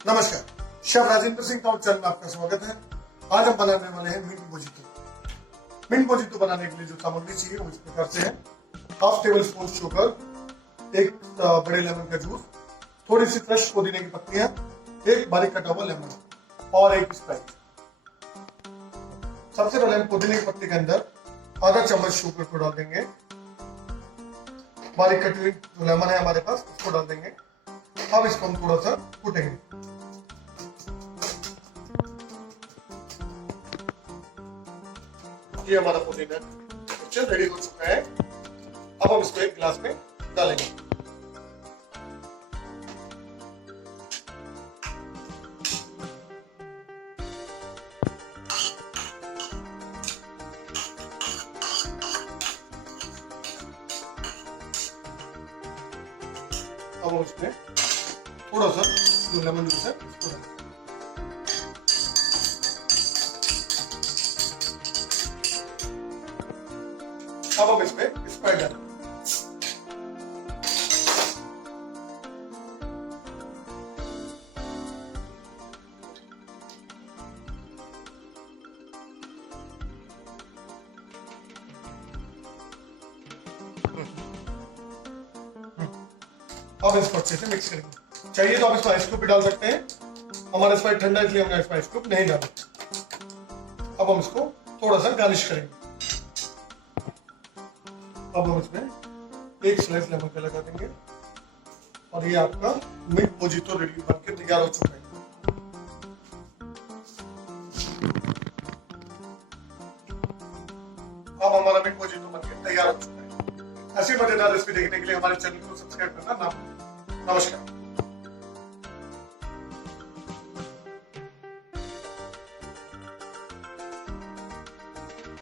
नमस्कार, शेफ राजेंद्र सिंह तौर चैनल में आपका स्वागत है। आज हम बनाने वाले हैं मिंट मोजितो। मिंट मोजितो बनाने के लिए जो सामग्री चाहिए वो इस प्रकार से है। हाफ टेबल स्पून शुगर, एक बड़े लेमन का जूस, थोड़ी सी फ्रेश पुदीने की पत्तियां, एक बारीक कटा हुआ लेमन और एक स्प्राइट। सबसे पहले हम पुदीने की पत्ती के अंदर आधा चम्मच शुगर को डाल देंगे। बारीक कटी हुई जो लेमन है हमारे पास उसको डाल देंगे। अब इसको हम थोड़ा सा कूटेंगे। ये हमारा पुदीना रेडी हो चुका है। अब हम इसको एक गिलास में डालेंगे। अब हम इसमें थोड़ा सा जो लेमन जूस है उसको डालेंगे। अब हम इसमें स्प्राइट डालेंगे। अब इसको अच्छे से मिक्स करेंगे। चाहिए तो आप इसमें आइस क्यूब भी डाल सकते हैं। हमारा स्प्राइट ठंडा इसलिए हमने इसमें आइस क्यूब नहीं डाला। अब हम इसको थोड़ा सा गार्निश करेंगे। अब हम इसमें एक स्लाइस लेमन का लगा देंगे और ये आपका मिंट मोजितो रेडी बनके तैयार हो चुका है। अब हमारा मिंट मोजितो बनके तैयार हो चुका है। ऐसी मजेदार रेसिपी देखने के लिए हमारे चैनल को सब्सक्राइब करना ना भूलें। नमस्कार।